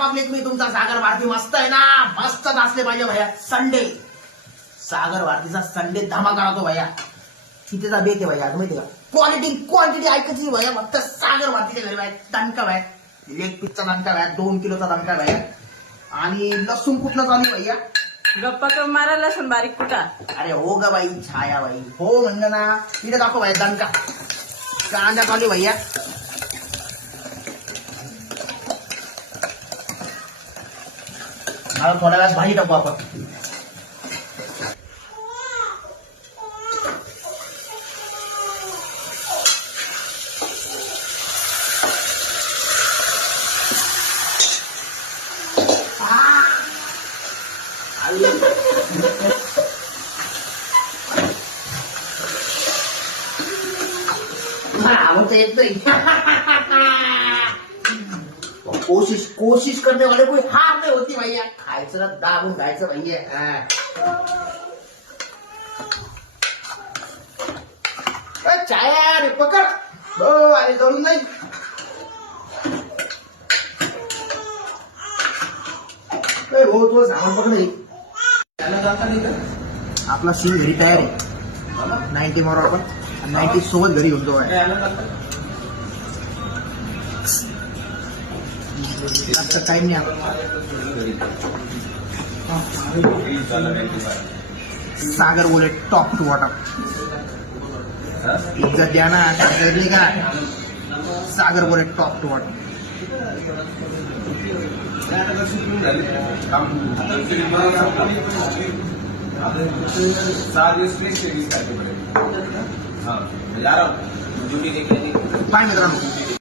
Public मी तुमचा सागर भारती मस्त आहे ना, मस्तच असले पाहिजे भैया. संडे सागर भारतीचा संडे धमाका राहतो भैया. तिथेचा बेत आहे भैया, माहिती का. क्वालिटी क्वांटिटी ऐकायची भैया. फक्त सागर भारतीच्या घरी बाहेर दणका बाहेर, लेग पीसचा दणका बाहेर, 2 किलोचा दणका बाहेर. आणि लसूण कुठलं चालू भैया. गप्पा करून मारा लसूण बारीक कुठा. अरे हो ग बाई, छाया बाई हो म्हणलं ना. तिथे दाखव भैया दणका. कांदा चालू भैया. थोड्या वेळात भाजी टाकू आपण. कोशिश करने वाले कोई हार नहीं होती भैया. खायचं ना दाबून खायचं भैया. छाया रे पकड. हो अरे जळून नाही. हो तुला सामान पकड नाही. आपला सीन घरी तयार आहे. 90 मारू आपण. 90 सोबत घरी घेऊन जाऊ. जास्त टाइम नाही आता. सागर बोले टॉप टू वॉटर. इज्जत द्या ना, सांगितली का. सागर बोले टॉप टू वॉटर. बाय मित्रांनो.